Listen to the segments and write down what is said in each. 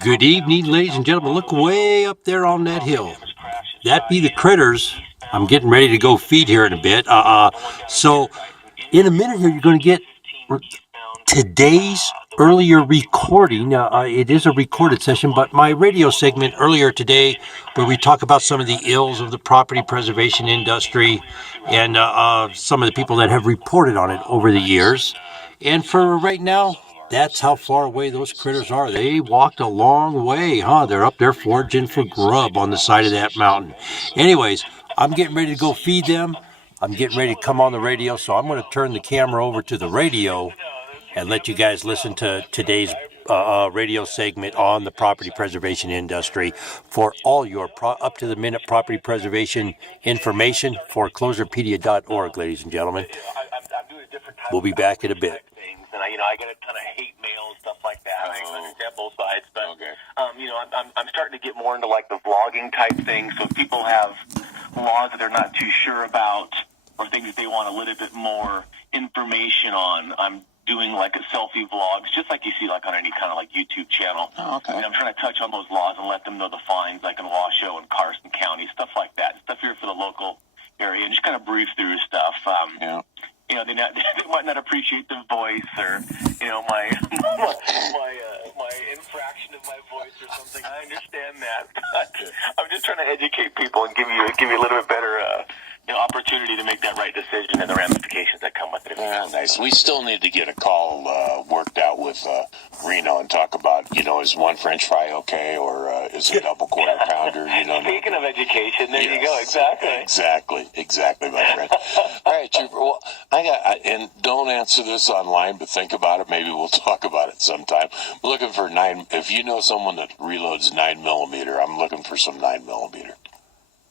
Good evening, ladies and gentlemen. Look way up there on that hill. That be the critters. I'm getting ready to go feed here in a bit. So in a minute here, you're going to get today's earlier recording. It is a recorded session, but my radio segment earlier today, where we talk about some of the ills of the property preservation industry and some of the people that have reported on it over the years. And for right now, that's how far away those critters are. They walked a long way, huh? They're up there foraging for grub on the side of that mountain. Anyways, I'm getting ready to go feed them. I'm getting ready to come on the radio, so I'm going to turn the camera over to the radio and let you guys listen to today's radio segment on the property preservation industry. For all your up-to-the-minute property preservation information, foreclosurepedia.org, ladies and gentlemen. We'll be back in a bit. And I get a ton of hate mail and stuff like that. I understand both sides, but I'm starting to get more into like the vlogging type thing. So if people have laws that they're not too sure about or things that they want a little bit more information on, I'm doing like a selfie vlogs, just like you see like on any kind of like YouTube channel. Oh, okay. And I'm trying to touch on those laws and let them know the fines, like in Washoe and Carson County, stuff like that, stuff here for the local area, and just kind of brief through stuff. They might not appreciate the voice or, my infraction of my voice or something. I understand that, but I'm just trying to educate people and give you a little bit better, opportunity to make that right decision and the ramifications that come with it. Yeah, nice. We still need to get a call worked out with Reno and talk about, is one French fry okay, or is it a double quarter pounder? Speaking of education, there you go. Exactly, my friend. All right, Trooper. Well, and don't answer this online, but think about it. Maybe we'll talk about it sometime. I'm looking for if you know someone that reloads 9mm, I'm looking for some 9mm.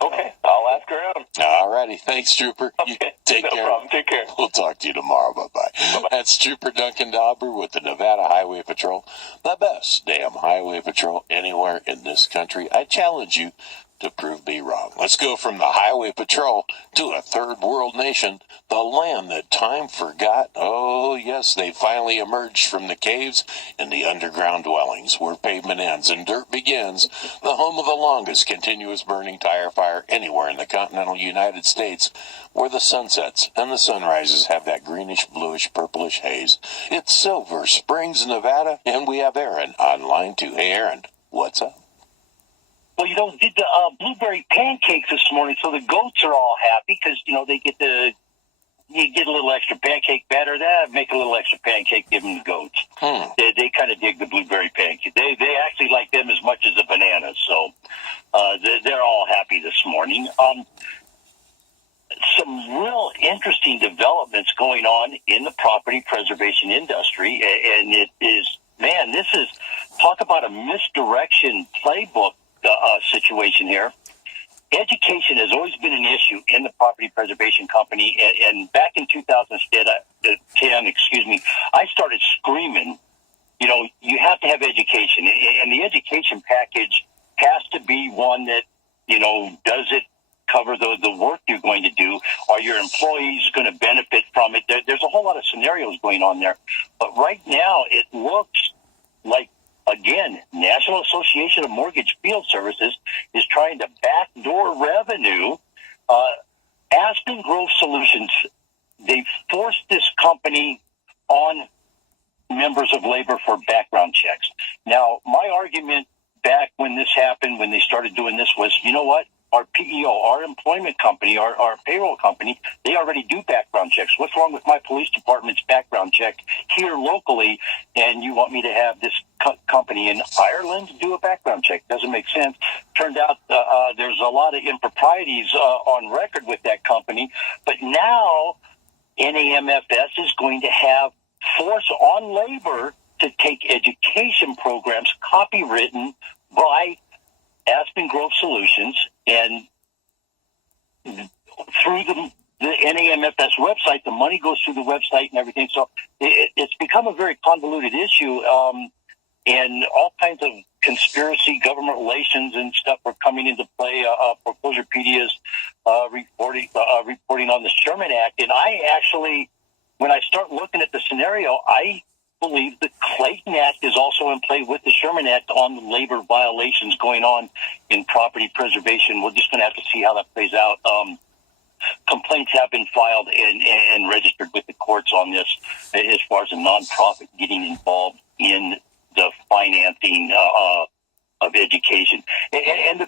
Okay, I'll ask around. All righty. Thanks, Trooper. Okay, You take care. No problem. Take care. We'll talk to you tomorrow. Bye-bye. That's Trooper Duncan Dauber with the Nevada Highway Patrol. The best damn highway patrol anywhere in this country. I challenge you to prove me wrong. Let's go from the Highway Patrol to a third world nation, the land that time forgot. Oh, yes, they finally emerged from the caves and the underground dwellings where pavement ends and dirt begins, the home of the longest continuous burning tire fire anywhere in the continental United States, where the sunsets and the sunrises have that greenish, bluish, purplish haze. It's Silver Springs, Nevada, and we have Aaron on line 2. Hey, Aaron, what's up? Well, did the blueberry pancakes this morning, so the goats are all happy because, you get a little extra pancake batter. Make a little extra pancake, give them the goats. They kind of dig the blueberry pancake. They actually like them as much as the bananas, so they're all happy this morning. Some real interesting developments going on in the property preservation industry, and it is, talk about a misdirection playbook situation here. Education has always been an issue in the property preservation company, and back in 2010, I started screaming, you have to have education, and the education package has to be one that, does it cover the work you're going to do? Are your employees going to benefit from it? There's a whole lot of scenarios going on there, but right now it looks like, again, National Association of Mortgage Field Services is trying to backdoor revenue. Aspen Grove Solutions, they forced this company on members of labor for background checks. Now, my argument back when this happened, when they started doing this, was, you know what? Our PEO, our employment company, our payroll company, they already do background checks. What's wrong with my police department's background check here locally, and you want me to have this company in Ireland do a background check? Doesn't make sense. Turned out there's a lot of improprieties on record with that company, but now NAMFS is going to have force on labor to take education programs copywritten by Aspen Grove Solutions, and through the NAMFS website, the money goes through the website and everything. So it's become a very convoluted issue, and all kinds of conspiracy, government relations, and stuff are coming into play. Foreclosurepedia's reporting on the Sherman Act, and I actually, when I start looking at the scenario, I believe the Clayton Act is also in play with the Sherman Act on the labor violations going on in property preservation. We're just going to have to see how that plays out. Complaints have been filed and registered with the courts on this as far as a nonprofit getting involved in the financing of education. And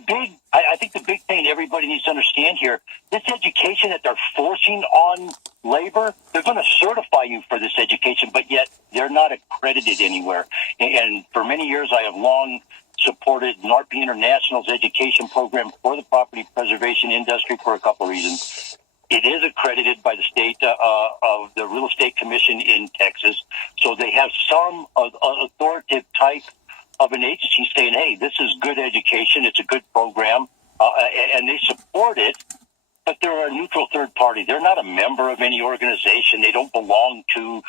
I think the big thing everybody needs to understand here, this education that they're forcing on labor, they're going to certify you for this education, but yet they're not accredited anywhere. And for many years, I have long supported NARPE International's education program for the property preservation industry for a couple of reasons. It is accredited by the state of the Real Estate Commission in Texas, so they have some authoritative type of an agency saying, hey, this is good education, it's a good program, and they support it, but they're a neutral third party. They're not a member of any organization. They don't belong to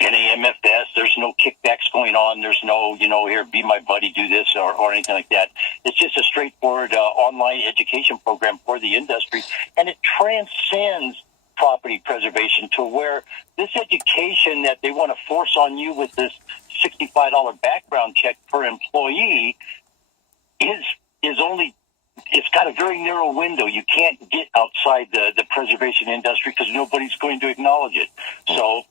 NAMFS. There's no kickbacks going on. There's no, here, be my buddy, do this, or anything like that. It's just a straightforward online education program for the industry, and it transcends property preservation to where this education that they want to force on you with this $65 background check per employee is only, it's got a very narrow window. You can't get outside the preservation industry because nobody's going to acknowledge it. So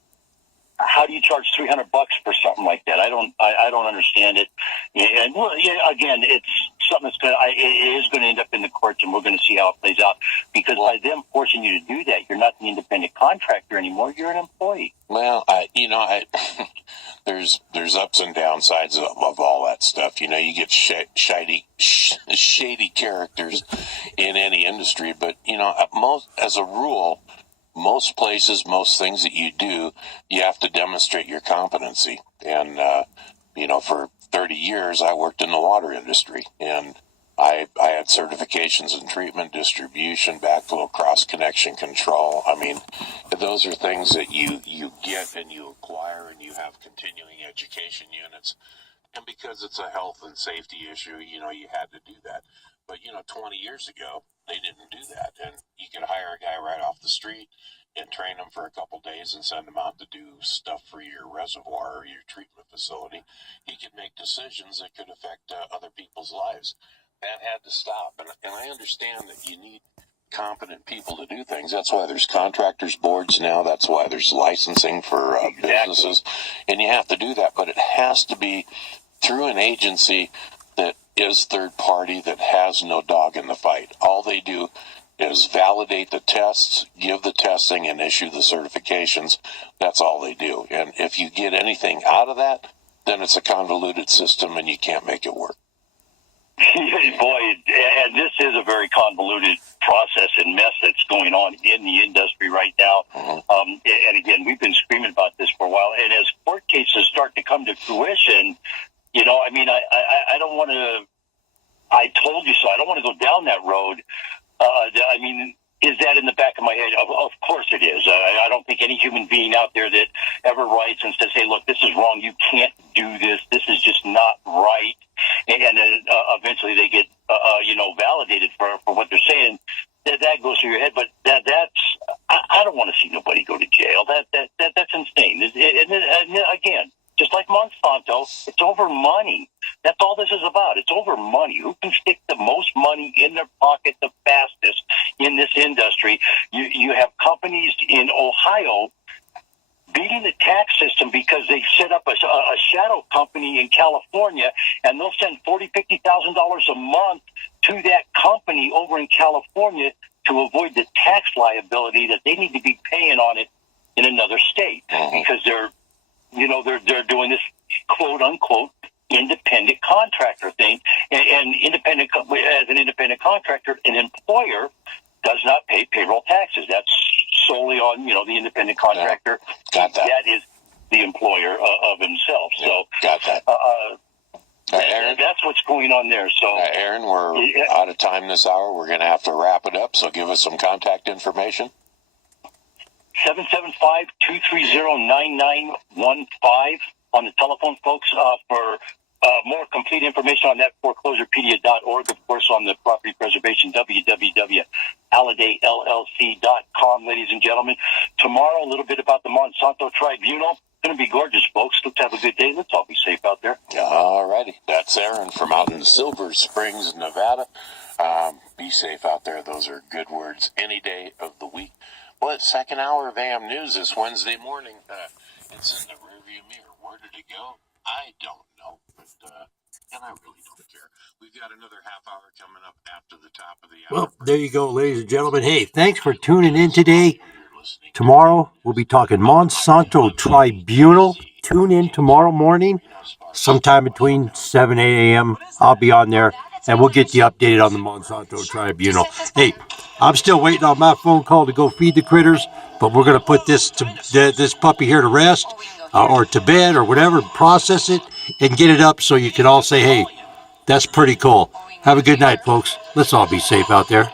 how do you charge $300 for something like that? I don't understand it. And well, yeah, again, it's something it is going to end up in the courts, and we're going to see how it plays out. Because by them forcing you to do that, you're not the independent contractor anymore. You're an employee. Well, there's ups and downsides of all that stuff. You get shady characters in any industry, but as a rule, most places, most things that you do, you have to demonstrate your competency. And for 30 years, I worked in the water industry, and I had certifications in treatment, distribution, backflow, cross-connection control. I mean, those are things that you get and you acquire, and you have continuing education units. And because it's a health and safety issue, you had to do that. But, 20 years ago, they didn't do that. And you could hire a guy right off the street and train him for a couple days and send him out to do stuff for your reservoir or your treatment facility. He could make decisions that could affect other people's lives. That had to stop. And I understand that you need competent people to do things. That's why there's contractors boards now. That's why there's licensing for businesses. And you have to do that. But it has to be through an agency that is third party, that has no dog in the fight. All they do is validate the tests, give the testing, and issue the certifications. That's all they do. And if you get anything out of that, then it's a convoluted system and you can't make it work. Boy, and this is a very convoluted process and mess that's going on in the industry right now. Mm-hmm. And again, we've been screaming about this for a while. And as court cases start to come to fruition, I don't want to, I told you so. I don't want to go down that road. Is that in the back of my head? Of course it is. I don't think any human being out there that ever writes and says, hey, look, this is wrong. You can't do this. This is just not right. And then eventually they get, validated for what they're saying. That goes through your head. But I don't want to see nobody go to jail. That's insane. And again, just like Monsanto, it's over money. That's all this is about. It's over money. Who can stick the most money in their pocket the fastest in this industry? You have companies in Ohio beating the tax system because they set up a shadow company in California, and they'll send $40,000, $50,000 a month to that company over in California to avoid the tax liability that they need to be paying on it in another state because they're doing this quote unquote independent contractor thing, and as an independent contractor, an employer does not pay payroll taxes. That's solely on the independent contractor. Got that. That is the employer of himself. So got that. Aaron, that's what's going on there. So Aaron, we're out of time this hour. We're going to have to wrap it up. So give us some contact information. 775-230-9915 on the telephone, folks, for more complete information on that, foreclosurepedia.org, of course, on the property preservation, www.alladayllc.com, ladies and gentlemen. Tomorrow, a little bit about the Monsanto Tribunal. going to be gorgeous, folks. Let's have a good day. Let's all be safe out there. All righty. That's Aaron from out in Silver Springs, Nevada. Be safe out there. Those are good words any day of the week. Well, it's second hour of AM News this Wednesday morning. It's in the rearview mirror. Where did it go? I don't know, but and I really don't care. We've got another half hour coming up after the top of the hour. Well, there you go, ladies and gentlemen. Hey, thanks for tuning in today. You're listening. Tomorrow, we'll be talking Monsanto Tribunal. Tune in tomorrow morning, sometime between 7 and 8 a.m. I'll be on there, and we'll get you updated on the Monsanto Tribunal. Hey, I'm still waiting on my phone call to go feed the critters, but we're going to put this puppy here to rest or to bed or whatever, process it, and get it up so you can all say, hey, that's pretty cool. Have a good night, folks. Let's all be safe out there.